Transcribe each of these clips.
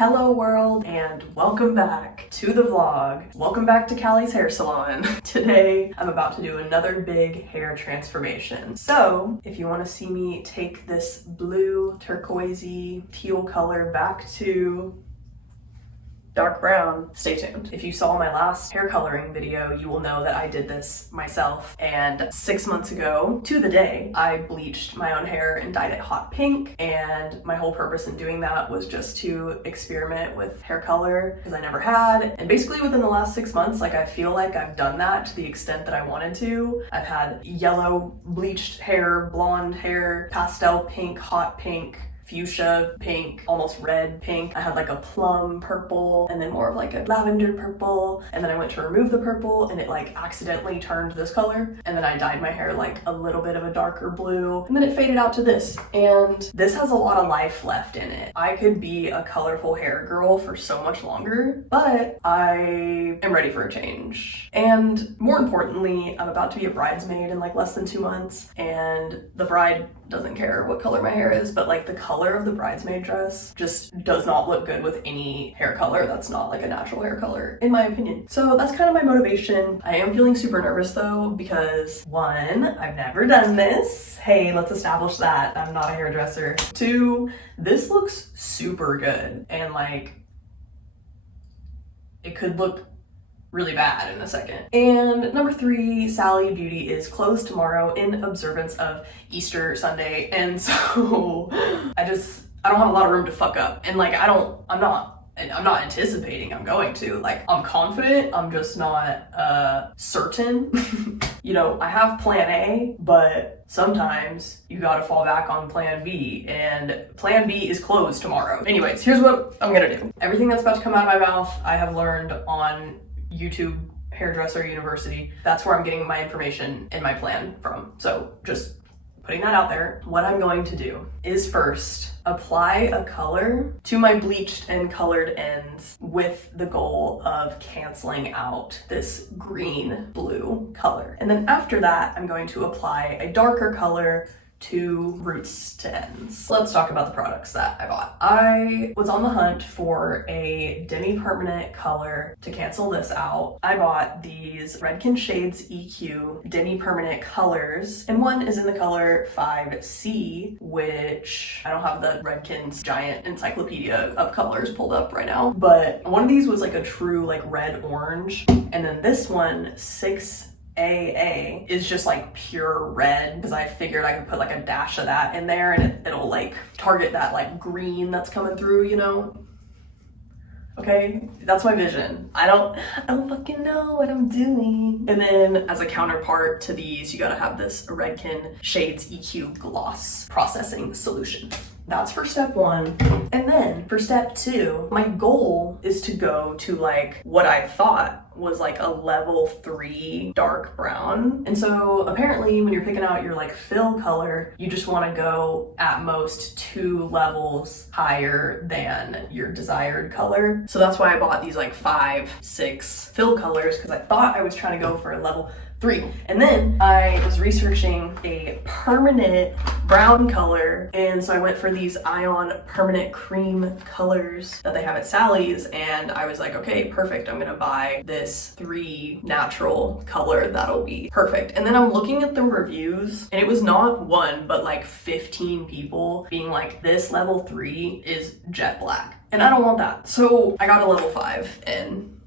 Hello world and welcome back to the vlog. Welcome back to Callie's hair salon. Today I'm about to do another big hair transformation. So if you want to see me take this blue turquoisey teal color back to dark brown, stay tuned. If you saw my last hair coloring video, you will know that I did this myself, and 6 months ago to the day I bleached my own hair and dyed it hot pink, and my whole purpose in doing that was just to experiment with hair color because I never had. And basically within the last 6 months, I feel like I've done that to the extent that I wanted to. I've had yellow bleached hair, blonde hair, pastel pink, hot pink, fuchsia pink, almost red pink. I had like a plum purple and then more of like a lavender purple, and then I went to remove the purple and it like accidentally turned this color, and then I dyed my hair like a little bit of a darker blue, and then it faded out to this, and this has a lot of life left in it. I could be a colorful hair girl for so much longer, but I am ready for a change. And more importantly, I'm about to be a bridesmaid in like less than 2 months, and the bride doesn't care what color my hair is, but like the color of the bridesmaid dress just does not look good with any hair color that's not like a natural hair color, in my opinion. So that's kind of my motivation. I am feeling super nervous though, because 1, I've never done this. Hey, let's establish that I'm not a hairdresser. 2, this looks super good, and like it could look really bad in a second. And number 3, Sally Beauty is closed tomorrow in observance of Easter Sunday, and so I don't have a lot of room to fuck up, and like I'm not anticipating I'm going to. Like, I'm confident, I'm just not certain. You know, I have plan A, but sometimes you gotta fall back on plan B, and plan B is closed tomorrow. Anyways, here's what I'm gonna do. Everything that's about to come out of my mouth, I have learned on YouTube Hairdresser University. That's where I'm getting my information and my plan from. So just putting that out there. What I'm going to do is first apply a color to my bleached and colored ends with the goal of canceling out this green blue color. And then after that, I'm going to apply a darker color to roots to ends. Let's talk about the products that I bought. I was on the hunt for a demi-permanent color to cancel this out. I bought these Redken Shades EQ demi-permanent colors, and one is in the color 5C, which I don't have the Redken's giant encyclopedia of colors pulled up right now, but one of these was like a true like red orange, and then this one, 6AA, is just like pure red, because I figured I could put like a dash of that in there and it'll like target that like green that's coming through, you know? Okay, that's my vision. I don't fucking know what I'm doing. And then as a counterpart to these, you gotta have this Redken Shades EQ Gloss Processing Solution. That's for step 1. And then for step 2, my goal is to go to like what I thought was like a level 3 dark brown. And so apparently when you're picking out your like fill color, you just want to go at most 2 levels higher than your desired color. So that's why I bought these like 5, 6 fill colors, because I thought I was trying to go for a level 3. And then I was researching a permanent brown color, and so I went for these Ion permanent cream colors that they have at Sally's, and I was like, okay, perfect, I'm gonna buy this 3 natural color, that'll be perfect. And then I'm looking at the reviews, and it was not 1 but like 15 people being like, this level 3 is jet black, and I don't want that. So I got a level 5 in,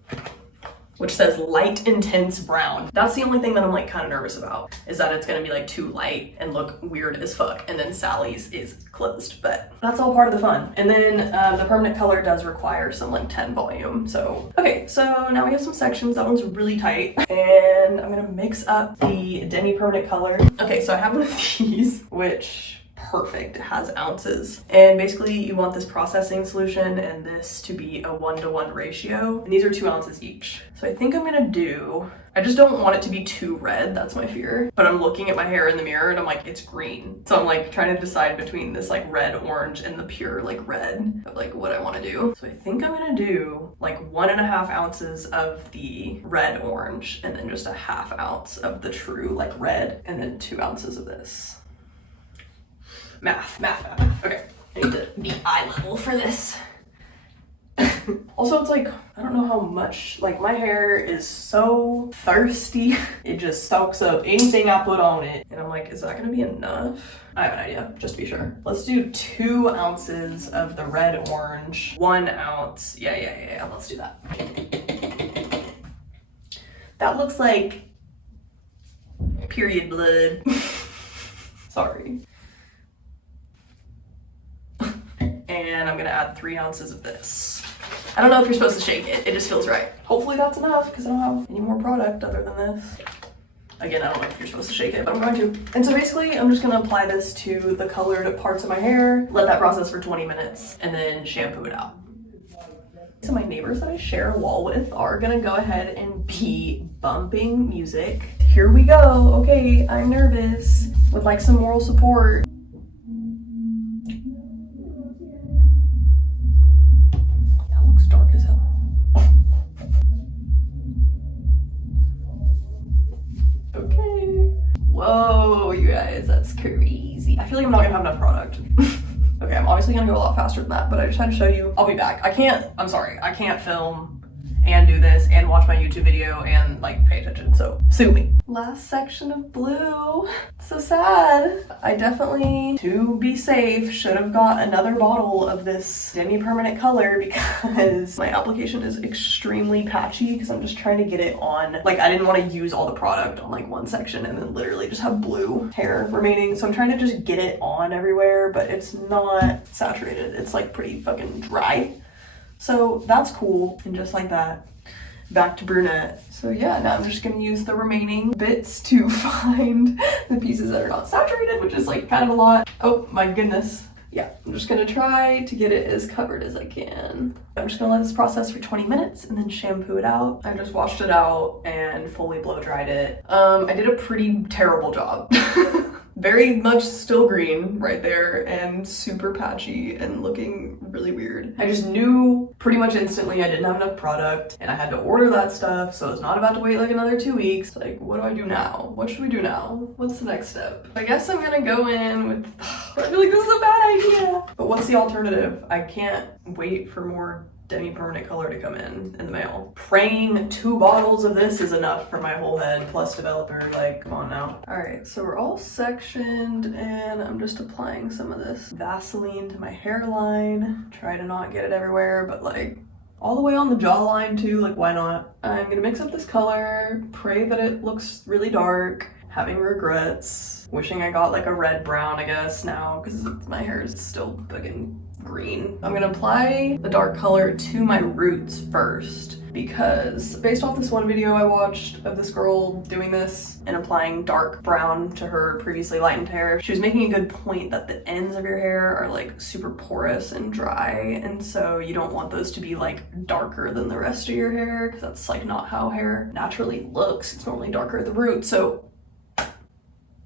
which says light intense brown. That's the only thing that I'm like kind of nervous about, is that it's gonna be like too light and look weird as fuck, and then Sally's is closed, but that's all part of the fun. And then the permanent color does require some like 10 volume. So okay, so now we have some sections. That one's really tight, and I'm gonna mix up the demi permanent color. Okay, so I have one of these, which perfect, it has ounces, and basically you want this processing solution and this to be a 1-to-1 ratio, and these are 2 ounces each. So I think I'm gonna do, I just don't want it to be too red, that's my fear, but I'm looking at my hair in the mirror and I'm like, it's green. So I'm like trying to decide between this like red orange and the pure like red of like what I want to do. So I think I'm gonna do like 1.5 ounces of the red orange, and then just a 1/2 ounce of the true like red, and then 2 ounces of this. Math. Okay, I need to be eye level for this. Also, it's like, I don't know how much, like my hair is so thirsty. It just soaks up anything I put on it. And I'm like, is that gonna be enough? I have an idea, just to be sure. Let's do 2 ounces of the red orange, 1 ounce. Yeah, let's do that. That looks like period blood. Sorry. And I'm gonna add 3 ounces of this. I don't know if you're supposed to shake it. It just feels right. Hopefully that's enough because I don't have any more product other than this. Again, I don't know if you're supposed to shake it, but I'm going to. And so basically, I'm just gonna apply this to the colored parts of my hair, let that process for 20 minutes, and then shampoo it out. So my neighbors that I share a wall with are gonna go ahead and be bumping music. Here we go. Okay, I'm nervous. Would like some moral support. That looks dark as hell. Okay. Whoa, you guys, that's crazy. I feel like I'm not gonna have enough product. Okay, I'm obviously gonna go a lot faster than that, but I just had to show you. I'll be back. I'm sorry, I can't film and do this and watch my YouTube video and like pay attention, so sue me. Last section of blue. So sad. I definitely, to be safe, should have got another bottle of this semi-permanent color because my application is extremely patchy because I'm just trying to get it on. Like, I didn't want to use all the product on like one section and then literally just have blue hair remaining. So I'm trying to just get it on everywhere, but it's not saturated. It's like pretty fucking dry. So that's cool. And just like that, back to brunette. So yeah, now I'm just gonna use the remaining bits to find the pieces that are not saturated, which is like kind of a lot. Oh my goodness. Yeah, I'm just gonna try to get it as covered as I can. I'm just gonna let this process for 20 minutes and then shampoo it out. I just washed it out and fully blow dried it. I did a pretty terrible job. Very much still green right there and super patchy and looking really weird. I just knew pretty much instantly I didn't have enough product and I had to order that stuff, so it's not about to wait like another 2 weeks. Like, what do I do now? What should we do now? What's the next step? I guess I'm gonna go in with, I feel like this is a bad idea. But what's the alternative? I can't wait for more demi-permanent color to come in the mail. Praying 2 bottles of this is enough for my whole head plus developer, like, come on now. All right, so we're all sectioned and I'm just applying some of this Vaseline to my hairline. Try to not get it everywhere, but like all the way on the jawline too, like why not? I'm gonna mix up this color, pray that it looks really dark, having regrets, wishing I got like a red brown, I guess now, because my hair is still fucking green. I'm gonna apply the dark color to my roots first because based off this one video I watched of this girl doing this and applying dark brown to her previously lightened hair, she was making a good point that the ends of your hair are like super porous and dry, and so you don't want those to be like darker than the rest of your hair because that's like not how hair naturally looks. It's normally darker at the root, so I'm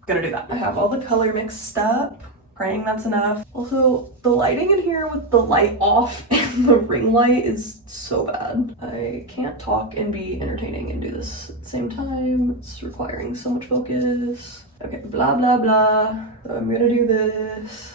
gonna do that. I have all the color mixed up. Praying that's enough. Also, the lighting in here with the light off and the ring light is so bad. I can't talk and be entertaining and do this at the same time. It's requiring so much focus. Okay, blah, blah, blah. So I'm gonna do this.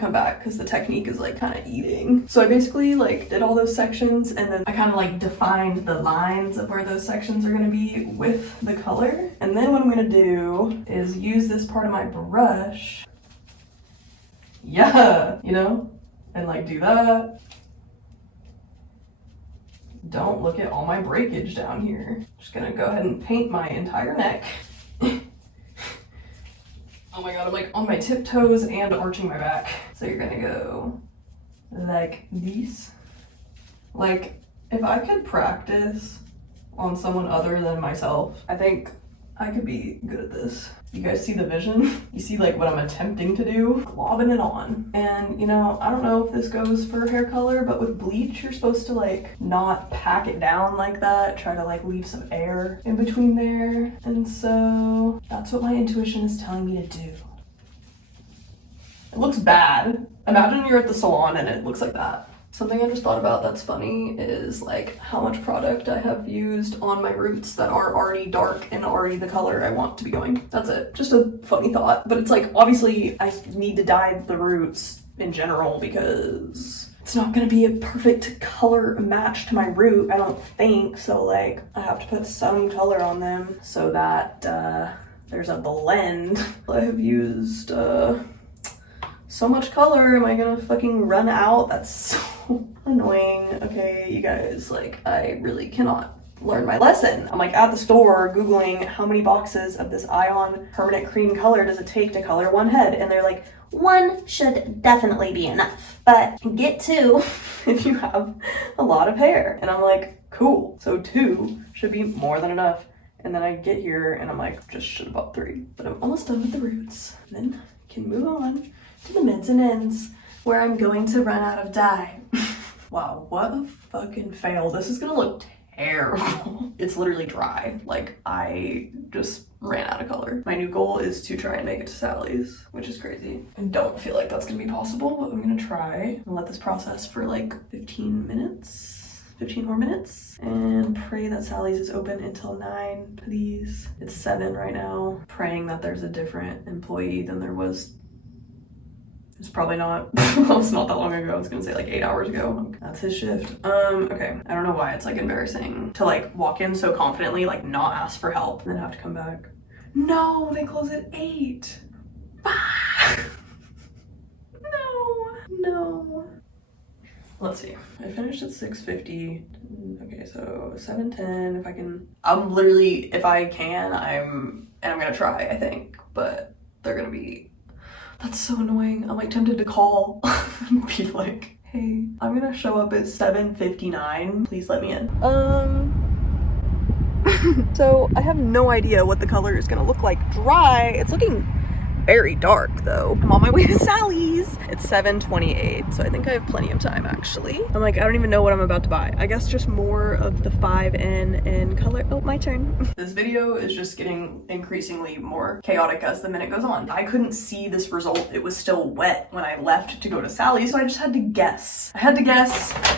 Come back because the technique is like kind of eating. So I basically like did all those sections and then I kind of like defined the lines of where those sections are going to be with the color. And then what I'm going to do is use this part of my brush. Yeah, you know, and like do that. Don't look at all my breakage down here. Just gonna go ahead and paint my entire neck. Oh my god, I'm like on my tiptoes and arching my back. So you're gonna go like this. Like, if I could practice on someone other than myself, I think I could be good at this. You guys see the vision? You see like what I'm attempting to do? Globbing it on. And you know, I don't know if this goes for hair color, but with bleach, you're supposed to like not pack it down like that. Try to like leave some air in between there. And so that's what my intuition is telling me to do. It looks bad. Imagine you're at the salon and it looks like that. Something I just thought about that's funny is like how much product I have used on my roots that are already dark and already the color I want to be going. That's it. Just a funny thought. But it's like, obviously I need to dye the roots in general because it's not gonna be a perfect color match to my root, I don't think. So like I have to put some color on them so that there's a blend. I have used so much color. Am I gonna fucking run out? That's so annoying. Okay, you guys, like I really cannot learn my lesson. I'm like at the store Googling how many boxes of this Ion permanent cream color does it take to color one head, and they're like, one should definitely be enough, but get two if you have a lot of hair. And I'm like, cool, so 2 should be more than enough. And then I get here and I'm like, just should have bought 3. But I'm almost done with the roots. And then can move on to the mids and ends where I'm going to run out of dye. Wow, what a fucking fail. This is gonna look terrible. It's literally dry. Like I just ran out of color. My new goal is to try and make it to Sally's, which is crazy. I don't feel like that's gonna be possible, but I'm gonna try and let this process for like 15 more minutes and pray that Sally's is open until 9, please. It's 7 right now. Praying that there's a different employee than there was. It's probably not. It's not that long ago. I was gonna say like 8 hours ago. That's his shift. Okay. I don't know why it's like embarrassing to like walk in so confidently, like not ask for help and then have to come back. No, they close at 8. No. Let's see. I finished at 6:50. Okay, so 7:10. If I can, I'm literally, if I can, I'm gonna try, I think, but they're gonna be, that's so annoying. I'm like tempted to call and be like, hey, I'm gonna show up at 7:59. Please let me in. So I have no idea what the color is gonna look like dry. It's looking very dark though. I'm on my way to Sally's. It's 7:28, so I think I have plenty of time actually. I'm like, I don't even know what I'm about to buy. I guess just more of the 5N and color. Oh, my turn. This video is just getting increasingly more chaotic as the minute goes on. I couldn't see this result. It was still wet when I left to go to Sally's, so I just had to guess.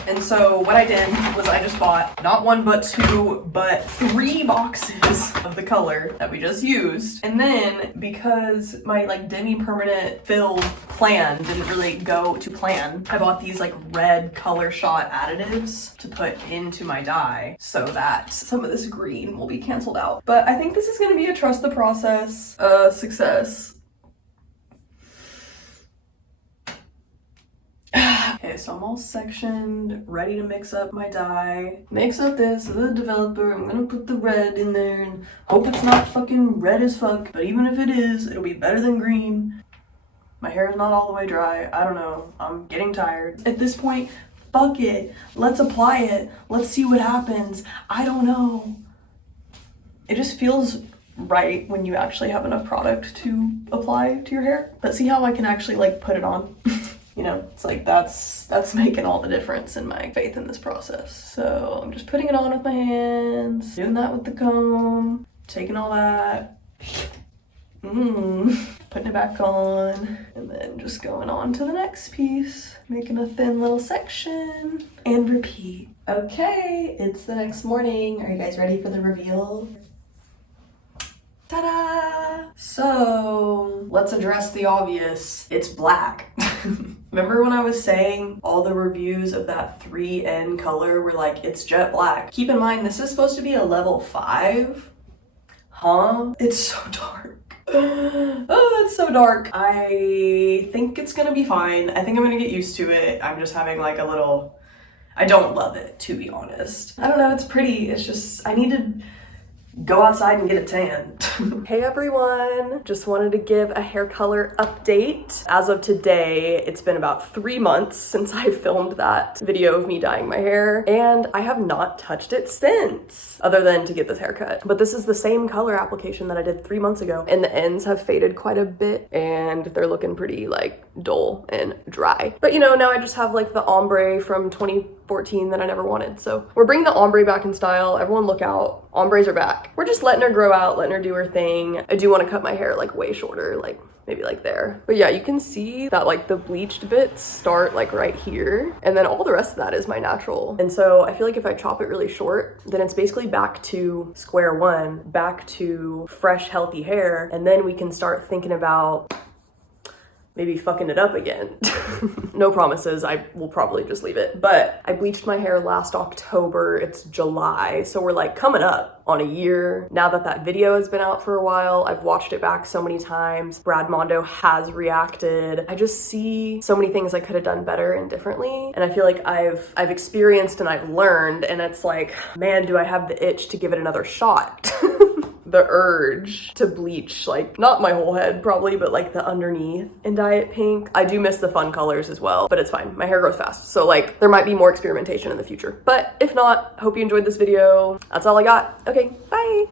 And so what I did was I just bought not 1 but 2 but 3 boxes of the color that we just used. And then because my like demi-permanent fill plan didn't really go to plan, I bought these like red color shot additives to put into my dye so that some of this green will be canceled out. But I think this is gonna be a trust the process success. Okay, so I'm all sectioned, ready to mix up my dye. Mix up this, the developer, I'm gonna put the red in there and hope it's not fucking red as fuck. But even if it is, it'll be better than green. My hair is not all the way dry. I don't know, I'm getting tired. At this point, fuck it. Let's apply it. Let's see what happens. I don't know. It just feels right when you actually have enough product to apply to your hair. But see how I can actually like put it on? You know, it's like that's making all the difference in my faith in this process. So I'm just putting it on with my hands, doing that with the comb, taking all that, putting it back on, and then just going on to the next piece, making a thin little section, and repeat. Okay, it's the next morning. Are you guys ready for the reveal? Ta-da! So let's address the obvious. It's black. Remember when I was saying all the reviews of that 3N color were like, it's jet black? Keep in mind, this is supposed to be a level 5. Huh? It's so dark. Oh, it's so dark. I think it's gonna be fine. I think I'm gonna get used to it. I'm just having like a little, I don't love it, to be honest. I don't know, it's pretty. It's just, I need to go outside and get a tan. Hey everyone, just wanted to give a hair color update. As of today, it's been about 3 months since I filmed that video of me dyeing my hair, and I have not touched it since, other than to get this haircut. But this is the same color application that I did 3 months ago, and the ends have faded quite a bit, and they're looking pretty like dull and dry. But you know, now I just have like the ombre from 2014 that I never wanted. So we're bringing the ombre back in style. Everyone look out ombres are back. We're just letting her grow out, letting her do her thing. I do want to cut my hair like way shorter, like maybe like there. But yeah, you can see that like the bleached bits start like right here, and then all the rest of that is my natural. And so I feel like if I chop it really short, then it's basically back to square one, back to fresh, healthy hair. And then we can start thinking about maybe fucking it up again. No promises, I will probably just leave it. But I bleached my hair last October, it's July, so we're like coming up on a year. Now that that video has been out for a while, I've watched it back so many times. Brad Mondo has reacted. I just see so many things I could have done better and differently. And I feel like I've experienced and I've learned, and it's like, man, do I have the itch to give it another shot. The urge to bleach, like not my whole head probably, but like the underneath and dye it pink. I do miss the fun colors as well, but it's fine. My hair grows fast. So like there might be more experimentation in the future, but if not, hope you enjoyed this video. That's all I got. Okay, bye.